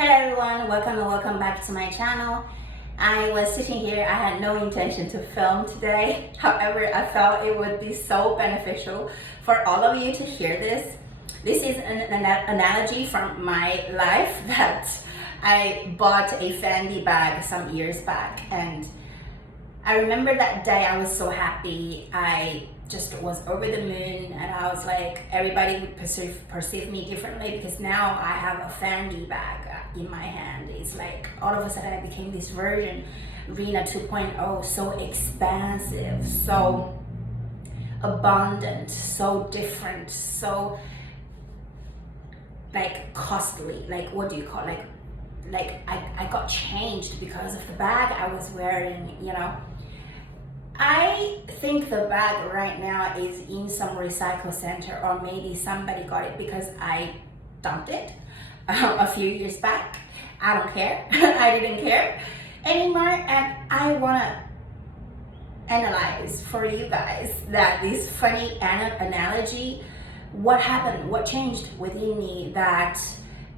Hello everyone, welcome and welcome back to my channel. I was sitting here, I had no intention to film today. However, I felt it would be so beneficial for all of you to hear this. This is an analogy from my life that I bought a Fendi bag some years back, and I remember that day I was so happy. I just was over the moon, and I was like, everybody would perceive me differently because now I have a Fendi bag in my hand. It's like all of a sudden I became this version, Rina 2.0, so expansive, so abundant, so different, so like costly, like what do you call it? Like I got changed because of the bag I was wearing, you know. I think the bag right now is in some recycle center, or maybe somebody got it because I dumped it a few years back. I don't care. I didn't care anymore, and I want to analyze for you guys that this funny analogy, what happened, what changed within me, that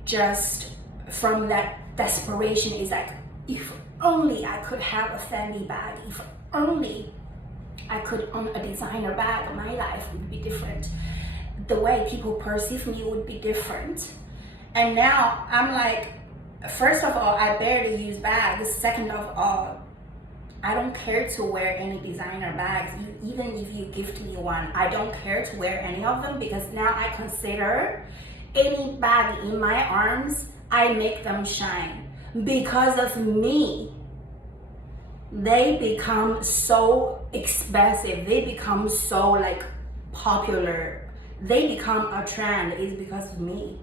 just from that desperation is like, if only I could have a Fendi bag, if only I could own a designer bag, my life would be different. The way people perceive me would be different. And now I'm like, first of all, I barely use bags. Second of all, I don't care to wear any designer bags. Even if you gift me one, I don't care to wear any of them, because now I consider any bag in my arms, I make them shine. Because of me, they become so expensive, they become so like popular, they become a trend, is because of me.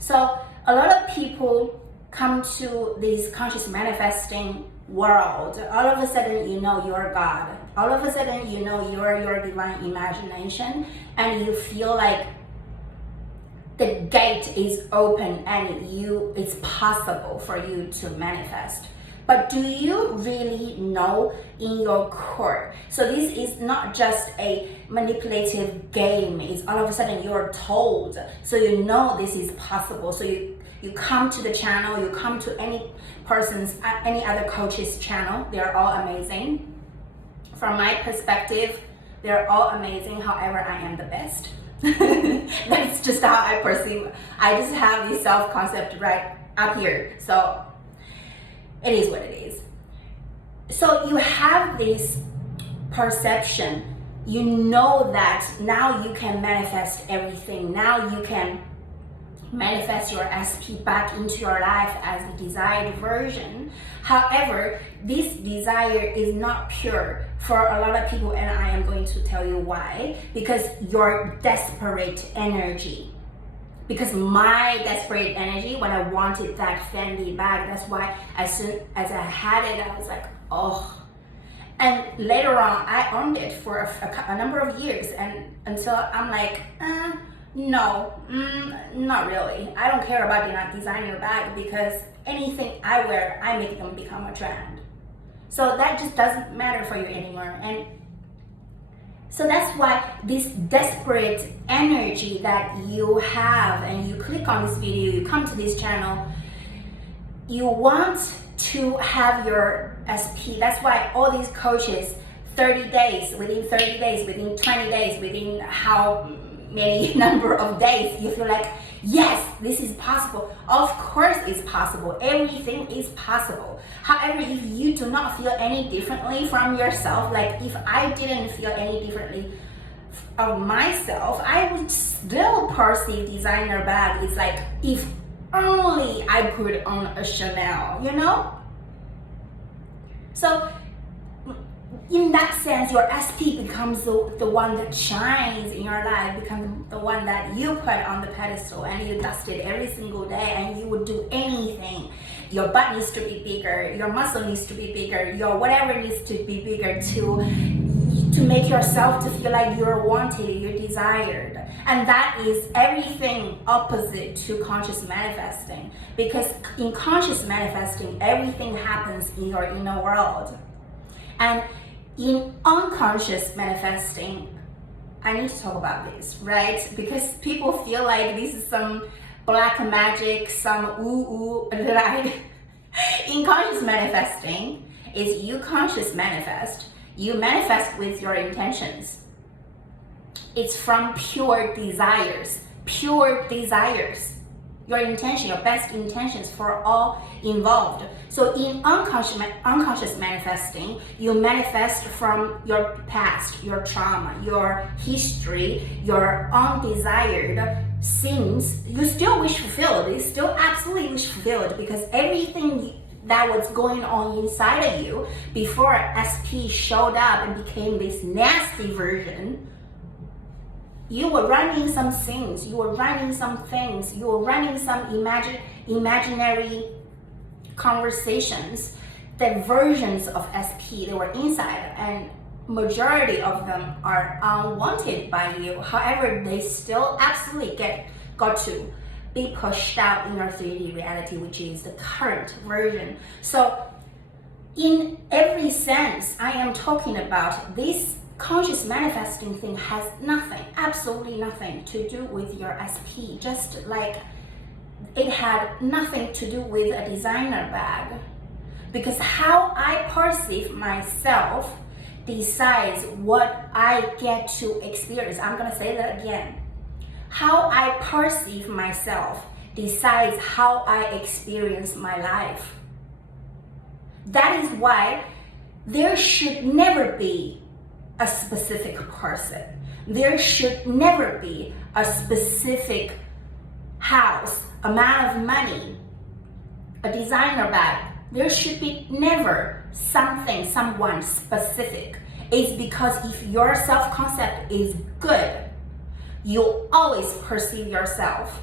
So a lot of people come to this conscious manifesting world, all of a sudden you know you're God, all of a sudden you know you're your divine imagination, and you feel like the gate is open and it's possible for you to manifest. But do you really know in your core? So this is not just a manipulative game. It's all of a sudden you're told, so you know this is possible. So you come to the channel, you come to any person's, any other coach's channel. They're all amazing. From my perspective, they're all amazing. However, I am the best. That's just how I perceive. I just have this self-concept right up here. So it is what it is. So you have this perception. You know that now you can manifest everything. Now you can manifest your SP back into your life as the desired version. However, this desire is not pure for a lot of people, and I am going to tell you why. Because your desperate energy. Because my desperate energy, when I wanted that Fendi bag, that's why as soon as I had it, I was like, oh. And later on, I owned it for a number of years, and until I'm like, no, not really. I don't care about the designer bag, because anything I wear, I make them become a trend. So that just doesn't matter for you anymore. And so that's why this desperate energy that you have, and you click on this video, you come to this channel, you want to have your SP. That's why all these coaches, 30 days, within 30 days, within 20 days, within how many number of days, you feel like, yes, this is possible. Of course it's possible. Everything is possible. However, if you do not feel any differently from yourself, like if I didn't feel any differently of myself, I would still perceive designer bag. It's like, if only I could own a Chanel, you know? So in that sense, your SP becomes the one that shines in your life, becomes the one that you put on the pedestal, and you dust it every single day, and you would do anything. Your butt needs to be bigger, your muscle needs to be bigger, your whatever needs to be bigger to make yourself to feel like you're wanted, you're desired. And that is everything opposite to conscious manifesting. Because in conscious manifesting, everything happens in your inner world. And in unconscious manifesting, I need to talk about this, right? Because people feel like this is some black magic, some ooh, right? In conscious manifesting is you conscious manifest. You manifest with your intentions. It's from pure desires. Pure desires. Your intention, your best intentions for all involved. So in unconscious manifesting, you manifest from your past, your trauma, your history, your undesired things. You still wish fulfilled. You still absolutely wish fulfilled because everything that was going on inside of you before SP showed up and became this nasty version. You were running some things, you were running some things, you were running some imaginary conversations, the versions of SP that were inside, and majority of them are unwanted by you. However, they still absolutely got to be pushed out in your 3D reality, which is the current version. So in every sense, I am talking about this conscious manifesting thing has nothing, absolutely nothing to do with your SP, just like it had nothing to do with a designer bag. Because how I perceive myself decides what I get to experience. I'm gonna say that again. How I perceive myself decides how I experience my life. That is why there should never be a specific person. There should never be a specific house, amount of money, a designer bag. There should be never something, someone specific. It's because if your self-concept is good, you always perceived yourself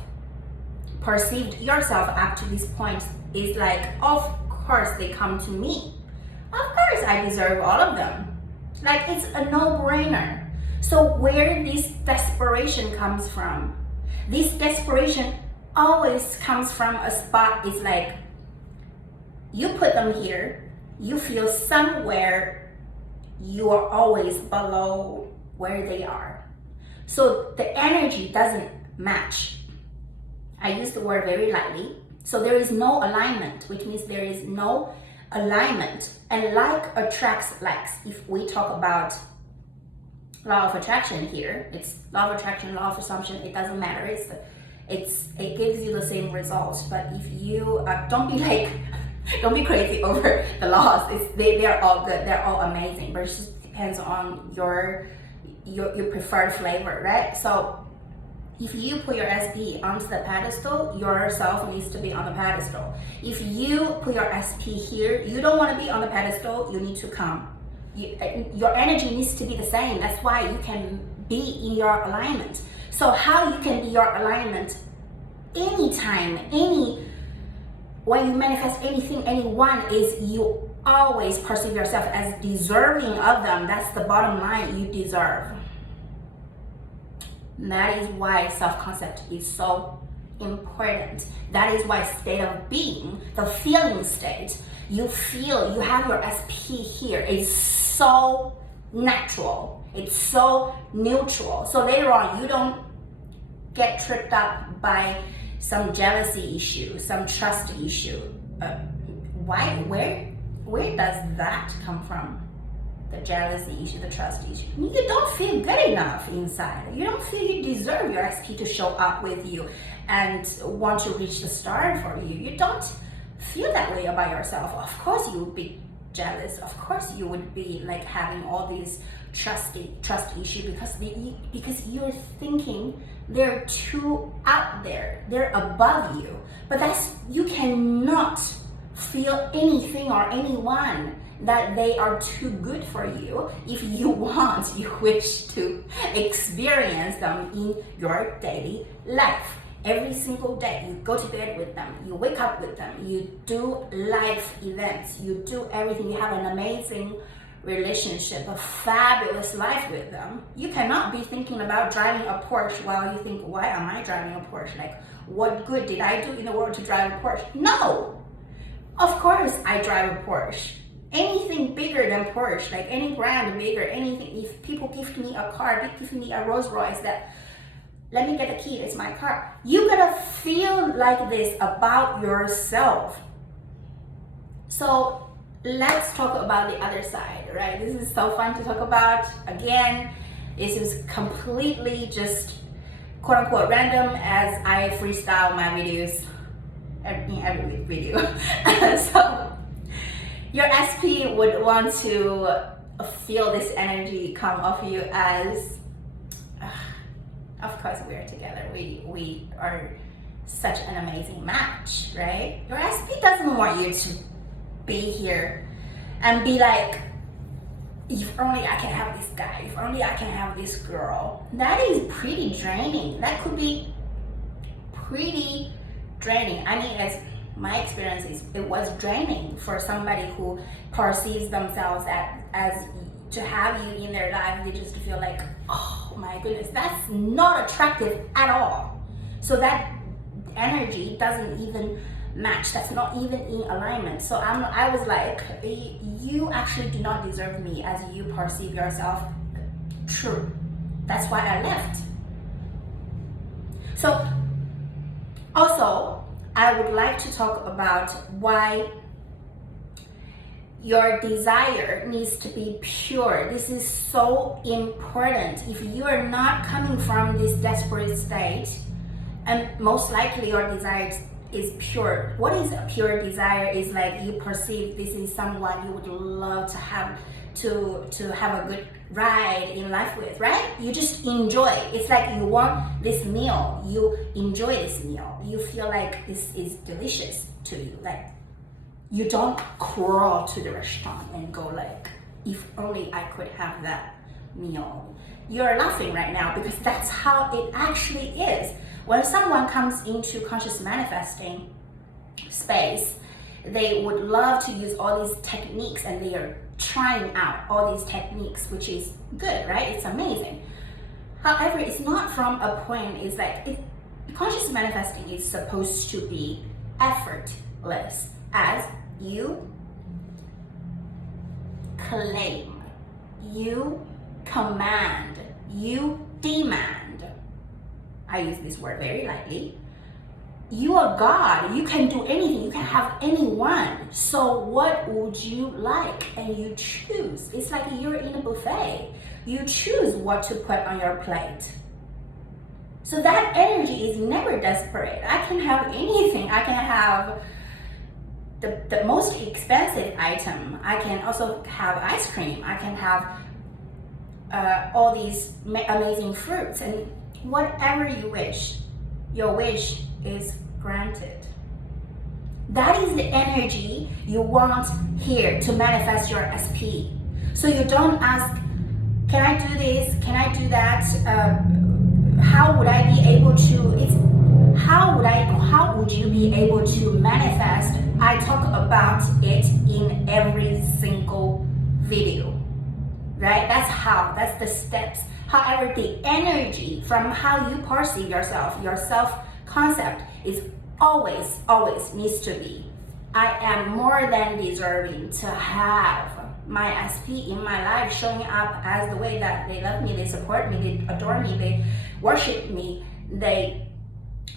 up to this point is like, of course they come to me. Of course I deserve all of them. Like, it's a no-brainer. So where this desperation comes from? This desperation always comes from a spot. It's like, you put them here, you feel somewhere you are always below where they are. So the energy doesn't match. I use the word very lightly. So there is no alignment, which means there is no alignment, and like attracts likes. If we talk about law of attraction here, it's law of attraction, law of assumption, it doesn't matter. It gives you the same results. But if you don't be crazy over the laws. They're all good, they're all amazing, but it just depends on your preferred flavor, right? So if you put your SP onto the pedestal, yourself needs to be on the pedestal. If you put your SP here, you don't want to be on the pedestal, you need to come. Your energy needs to be the same. That's why you can be in your alignment. So how you can be your alignment anytime, when you manifest anything, anyone, is you always perceive yourself as deserving of them. That's the bottom line, you deserve. That is why self-concept is so important. That is why state of being, the feeling state, you feel, you have your SP here, is so natural. It's so neutral. So later on, you don't get tripped up by some jealousy issue, some trust issue. Where does that come from? The jealousy issue, the trust issue. You don't feel good enough inside. You don't feel you deserve your SP to show up with you and want to reach the star for you. You don't feel that way about yourself. Of course you would be jealous. Of course you would be like having all these trust issue because you're thinking they're too out there. They're above you. But you cannot feel anything or anyone that they are too good for you. If you wish to experience them in your daily life. Every single day, you go to bed with them, you wake up with them, you do life events, you do everything, you have an amazing relationship, a fabulous life with them. You cannot be thinking about driving a Porsche while you think, why am I driving a Porsche? Like, what good did I do in the world to drive a Porsche? No! Of course I drive a Porsche. Anything bigger than Porsche, like any brand bigger, anything, if people gift me a car, they give me a Rolls Royce, that let me get the key, it's my car. You gotta feel like this about yourself. So let's talk about the other side, right? This is so fun to talk about. Again, this is completely just quote unquote random, as I freestyle my videos in every video. So your SP would want to feel this energy come off you as, of course we're together, we are such an amazing match, right? Your SP doesn't want you to be here and be like, if only I can have this guy, if only I can have this girl. That is pretty draining. That could be pretty draining. I mean, as my experience is, it was draining for somebody who perceives themselves as to have you in their life. They just feel like, oh my goodness, that's not attractive at all. So that energy doesn't even match. That's not even in alignment. So I was like, you actually do not deserve me as you perceive yourself. True. That's why I left. So also, I would like to talk about why your desire needs to be pure. This is so important. If you are not coming from this desperate state, and most likely your desire is pure. What is a pure desire? Is like you perceive this is someone you would love to have a good ride in life with, right? You just enjoy. It's like you want this meal, you enjoy this meal, you feel like this is delicious to you. Like you don't crawl to the restaurant and go like, if only I could have that meal. You're laughing right now because that's how it actually is. When someone comes into conscious manifesting space, they would love to use all these techniques, and they are trying out all these techniques, which is good, right? It's amazing. However, it's not from a point, it's like, conscious manifesting is supposed to be effortless, as you claim, you command, you demand. I use this word very lightly. You are God. You can do anything. You can have anyone. So what would you like? And you choose. It's like you're in a buffet. You choose what to put on your plate. So that energy is never desperate. I can have anything. I can have the most expensive item. I can also have ice cream. I can have all these amazing fruits, and whatever you wish, your wish is granted. That is the energy you want here to manifest your SP. So you don't ask, can I do this? Can I do that? How would I be able to? How would you be able to manifest? I talk about it in every single video, right? That's the steps. However, the energy from how you perceive yourself, your self-concept is always needs to be, I am more than deserving to have my SP in my life showing up as the way that they love me, they support me, they adore me, they worship me, they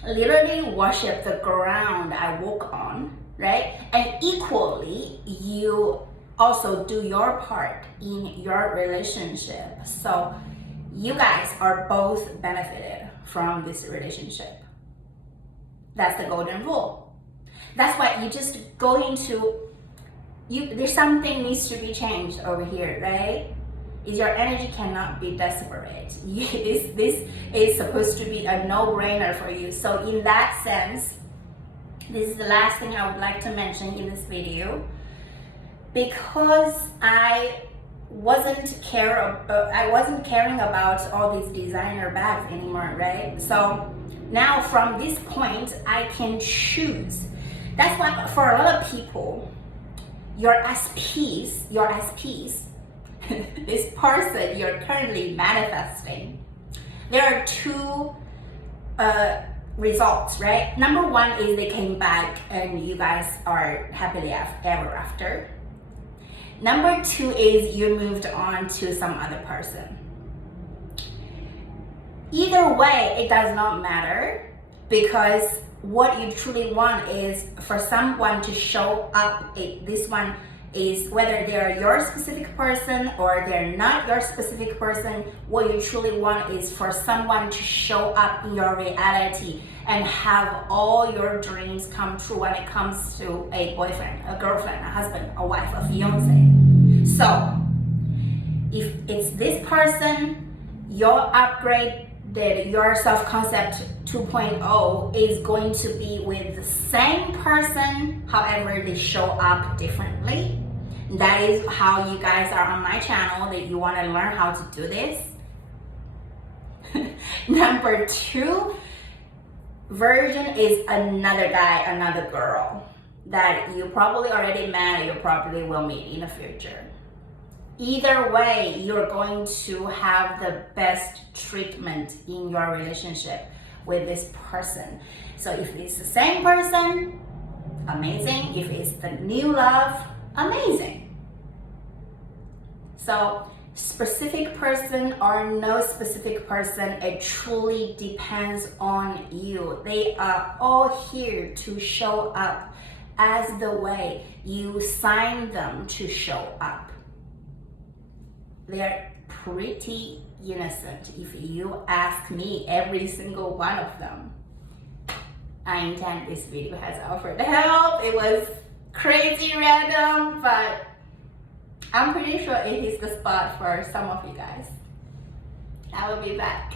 literally worship the ground I walk on, right? And equally, you also do your part in your relationship. So you guys are both benefited from this relationship. That's the golden rule. That's why you just go into, there's something needs to be changed over here, right? Is your energy cannot be desperate. This is supposed to be a no-brainer for you. So in that sense, this is the last thing I would like to mention in this video, because I wasn't caring about all these designer bags anymore, right? So now from this point, I can choose. That's why for a lot of people, your SPs, this person you're currently manifesting, there are two results, right? Number one is they came back and you guys are happily ever after. Number two is you moved on to some other person. Either way, it does not matter, because what you truly want is for someone to show up. This one is whether they're your specific person or they're not your specific person. What you truly want is for someone to show up in your reality and have all your dreams come true when it comes to a boyfriend, a girlfriend, a husband, a wife, a fiance. So if it's this person, your upgrade, that your self-concept 2.0 is going to be with the same person, however they show up differently. That is how you guys are on my channel, that you want to learn how to do this. Number 2 version is another guy, another girl that you probably already met, you probably will meet in the future. Either way, you're going to have the best treatment in your relationship with this person. So if it's the same person, amazing. If it's the new love, amazing. So specific person or no specific person, it truly depends on you. They are all here to show up as the way you sign them to show up. They're pretty innocent if you ask me, every single one of them. I intend this video has offered help. It was crazy random, but I'm pretty sure it hits the spot for some of you guys. I will be back.